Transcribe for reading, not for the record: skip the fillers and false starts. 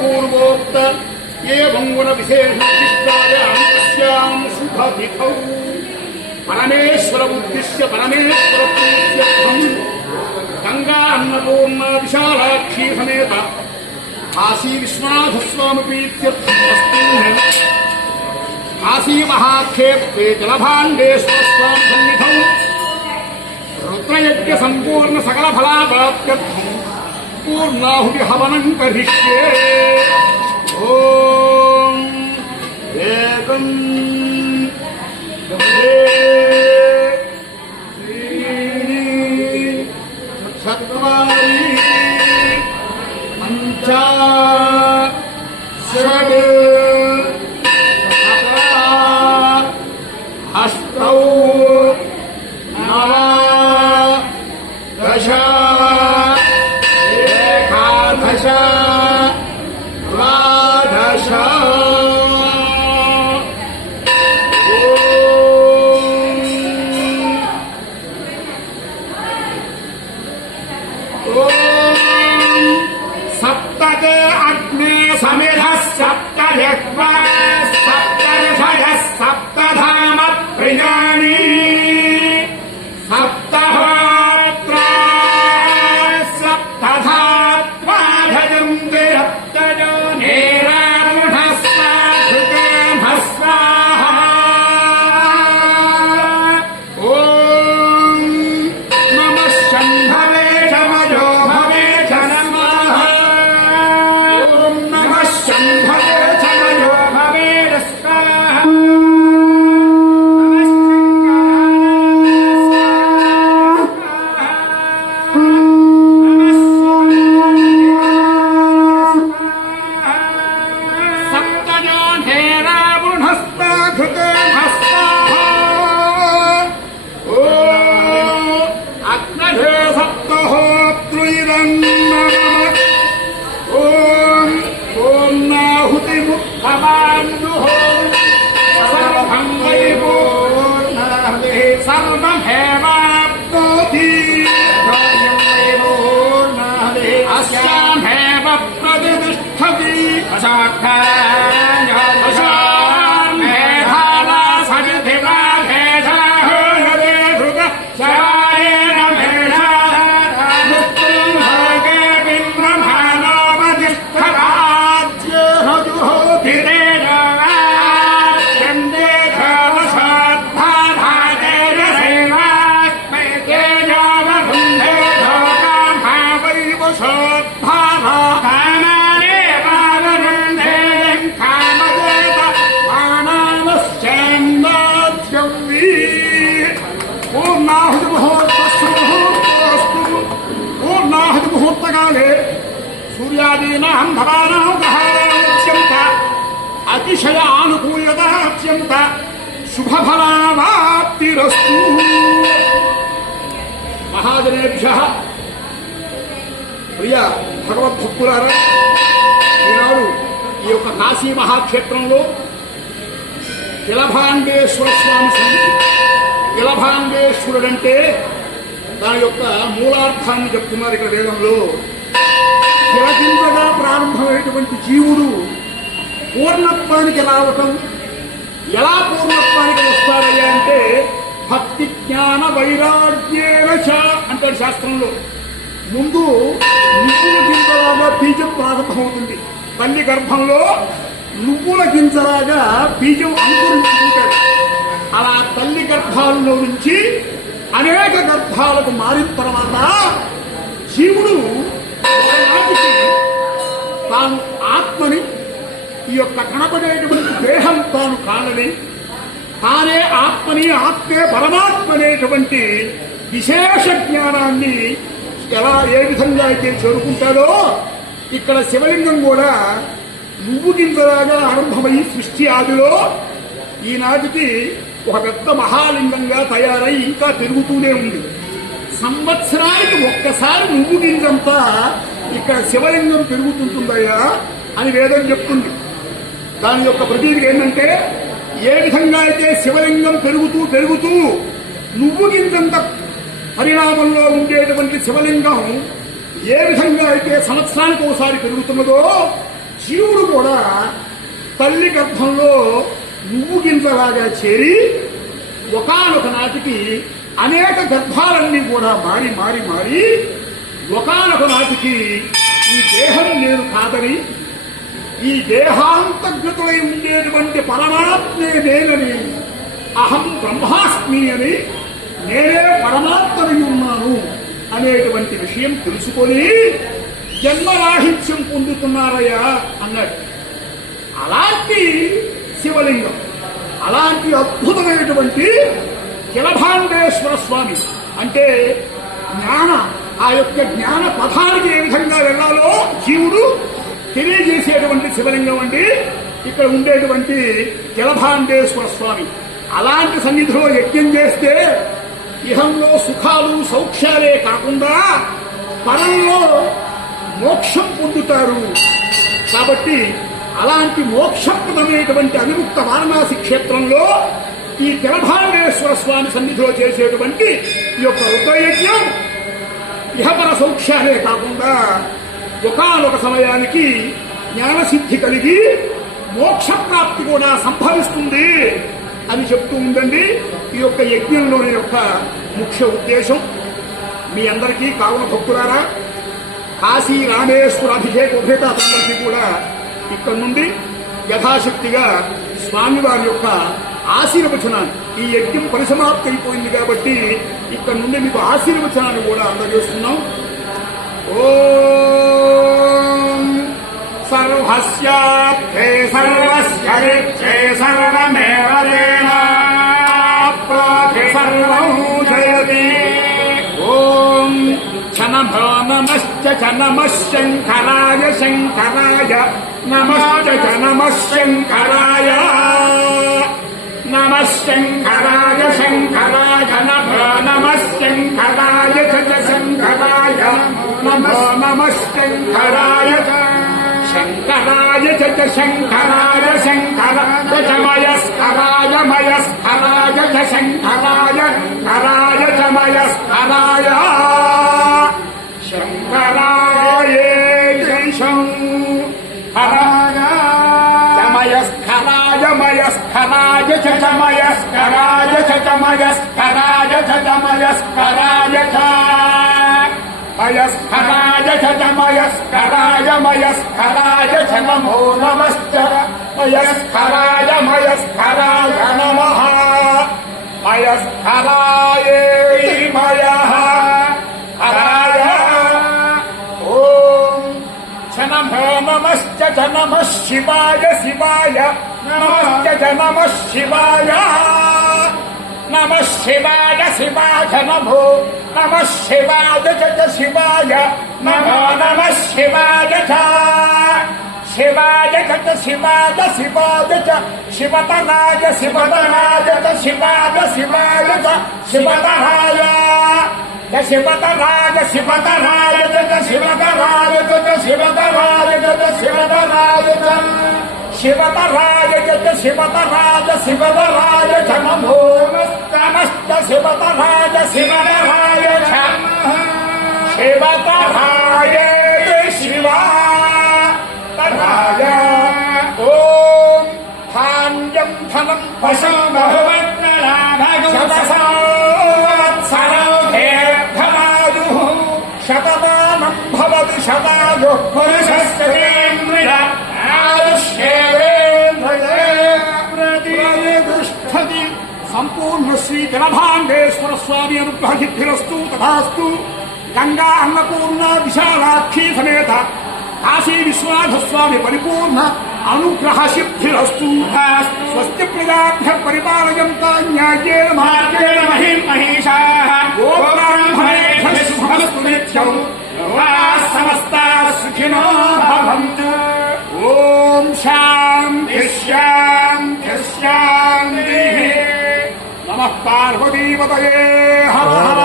पूर्वोक्त एवं गुण विशेषायां शुभ तिथौ परमेश्वर उद्दिश्य परमेश्वर प्रीत्यर्थं गंगा अन्नपूर्णा विशालाक्षी समेत काशी विश्वनाथ स्वामी प्रीत्यर्थं काशी महाक्षेत्रे जलभाण्डेश्वर स्वामी सन्निधौ रुद्रयज्ञ संपूर्ण सकल फलाप्त्यर्थं पूर्णाहुति हवनं करिष्ये। ओम एकं चत्वारि पंच षड् अष्टौ नव दश एकादश द्वादश सप्तद अग्ने समिध सप्तयज्ञ सप्तऋषय सप्तधाम प्रियाणि सप्तहोत्र सप्तधात्वा भजन्ते सप्तजो नेरारूढस्वाधृते भस्वाहा। ॐ नमः शम्भवे शमजो भवे च नमः। ॐ नमः शम्भवे शमजो भवे स्वाहा। सूर्यादीनां भवानां ग्रहाणामत्यन्त अतिशय आनुकूल्यता अत्यन्त शुभफलावाप्तिरस्तु। महाजनेभ्यः ప్రియ భగవద్భక్తులారా, ఈనాడు ఈ యొక్క కాశీ మహాక్షేత్రంలో జలభాండేశ్వర స్వామి సన్నిధి. జలభాండేశ్వరుడంటే దాని యొక్క మూలార్థాన్ని చెప్తున్నారు ఇక్కడ వేదంలో. జలకిందగా ప్రారంభమైనటువంటి జీవుడు పూర్ణత్వానికి రావటం, ఎలా పూర్ణత్వానికి వస్తారయ్యా అంటే భక్తి జ్ఞాన వైరాగ్యేన చ అంటాడు శాస్త్రంలో. ముందు నువ్వుల గింజలాగా బీజం ప్రారంభమవుతుంది. తల్లి గర్భంలో నువ్వుల గింజలాగా బీజం అంకురించుకుంటాడు. అలా తల్లి గర్భాల్లో నుంచి అనేక గర్భాలకు మారిన తర్వాత జీవుడు ఒకనాటికి తాను ఆత్మని, ఈ యొక్క కనపడేటువంటి దేహం తాను కానని, తానే ఆత్మని, ఆత్మే పరమాత్మ అనేటువంటి విశేష జ్ఞానాన్ని ఎలా ఏ విధంగా అయితే చేరుకుంటాడో, ఇక్కడ శివలింగం కూడా నువ్వు గింజలాగా ఆరంభమై సృష్టి ఆదిలో ఈనాటికి ఒక పెద్ద మహాలింగంగా తయారై ఇంకా పెరుగుతూనే ఉంది. సంవత్సరానికి ఒక్కసారి నువ్వు గింజంతా ఇక్కడ శివలింగం పెరుగుతుంటుందయ్యా అని వేదం చెప్తుంది. దాని యొక్క ప్రతీక ఏంటంటే, ఏ విధంగా అయితే శివలింగం పెరుగుతూ పెరుగుతూ నువ్వు గింజంత పరిణామంలో ఉండేటువంటి శివలింగం ఏ విధంగా అయితే సంవత్సరానికి ఒకసారి పెరుగుతున్నదో, జీవుడు కూడా తల్లి గర్భంలో నువ్వు గింజలాగా చేరి ఒకానొక నాటికి అనేక గర్భాలన్నీ కూడా మారి మారి మారి ఒకానొక నాటికి ఈ దేహం నేను కాదని, ఈ దేహాంతర్గతులై ఉండేటువంటి పరమాత్మే నేనని, అహం బ్రహ్మాస్మి అని, నేనే పరమాత్మని ఉన్నాను అనేటువంటి విషయం తెలుసుకొని జన్మరాహిత్యం పొందుతున్నారయ్యా అన్నాడు. అలాంటి శివలింగం, అలాంటి అద్భుతమైనటువంటి కిలభాండేశ్వర స్వామి అంటే ఆ యొక్క జ్ఞాన పథానికి ఏ విధంగా వెళ్లాలో జీవుడు తెలియజేసేటువంటి శివలింగం అండి ఇక్కడ ఉండేటువంటి కిలభాండేశ్వర స్వామి. అలాంటి సన్నిధిలో యజ్ఞం చేస్తే ఇహంలో సుఖాలు సౌఖ్యాలే కాకుండా పరంలో మోక్షం పొందుతారు. కాబట్టి అలాంటి మోక్షప్రదమైనటువంటి అవిముక్త వారణాసి క్షేత్రంలో ఈ కిలభాండేశ్వర స్వామి సన్నిధిలో చేసేటువంటి ఈ యొక్క రుద్రయజ్ఞం ఇహపర సౌఖ్యాలే కాకుండా ఒకానొక సమయానికి జ్ఞానసిద్ధి కలిగి మోక్షప్రాప్తి కూడా సంభవిస్తుంది అని చెప్తూ ఉందండి ఈ యొక్క యజ్ఞంలోని యొక్క ముఖ్య ఉద్దేశం. మీ అందరికీ కావున భక్తులారా, కాశీ రామేశ్వర అభిషేకోపేతాతందరికీ కూడా ఇక్కడ నుండి యథాశక్తిగా స్వామివారి యొక్క ఆశీర్వచనాన్ని, ఈ యజ్ఞం పరిసమాప్తి అయిపోయింది కాబట్టి ఇక్కడ నుండి మీకు ఆశీర్వచనాన్ని కూడా అందజేస్తున్నాం. ఓం సర్వస్యార్థే సర్వస్య రిచ్చే సర్వమేవ దేవాప్రాధే సర్వం జయతి. ఓం నమో నమశ్చ నమః శంకరాయ శంకరాయ నమశ్చ నమః శంకరాయ నమః శంకరాయ శంకరాయ నమో నమః శంకరాయ శంకరాయ నమో నమః శంకరాయ శంకరాయ శంకరాయ శంకరాయ మయస్కరాయ మయస్కరాయ శంకరాయ కరాయ మయస్కరాయ శంకరాయ శంకరాయ మయస్కరాయ మయస్కరాయ మయస్కరాయ మయస్కరాయ మయస్కరాయ మయస్కరాయ మయస్కరాయ మయస్కరాయ నమో నమశ్చ మయస్కరాయ మయస్కరాయ నమః మయస్కరాయ మయః హరాయ. ఓం నమో నమశ్చ నమః శివాయ శివాయ నమశ్చ నమః శివాయ నమః శివాయ శివాయ నమో నమః శివాయ శివాయ నమో నమః శివాయ శివాయ శివాయ శివాయ శివతరాయ శివతరాయ శివాయ శివాయ శివతరాయ శివతరాయ శివతరాయ శివతరాయ శివతరాయ శివతరాయ శివతరాయ శివతరాయ శివతరాయ నమో నమశ్చ శివతరాయ శివతరాయ శివతరాయ శివతరాయ. ఓం ధాన్యం ధనం పశు బహువత్సరౌధేర్ధమాయు శతమానం భవతి శతాయు పురుషస్యేంద్రియ ఆయుష్యేవేంద్రియే. సంపూర్ణ శ్రీ కిలభాండేశ్వర స్వామి అనుగ్రహ సిద్ధిరస్తు తథాస్తు. గంగా అన్నపూర్ణ విశాలాక్షి సమేత కాశీ విశ్వనాథ స్వామి పరిపూర్ణ అనుగ్రహ సిద్ధిరస్తు. స్వస్తి ప్రజాభ్య పరిపాలయంతాం న్యాయేన మార్గేణ మహిం మహిషాః. గోబ్రాహ్మణేభ్యః శుభమస్తు నిత్యం. లోకాః సమస్తాః సుఖినో భవంతు. ఓం శాంతి శాంతి శాంతి. నమః పార్వతీపతయే. హర హర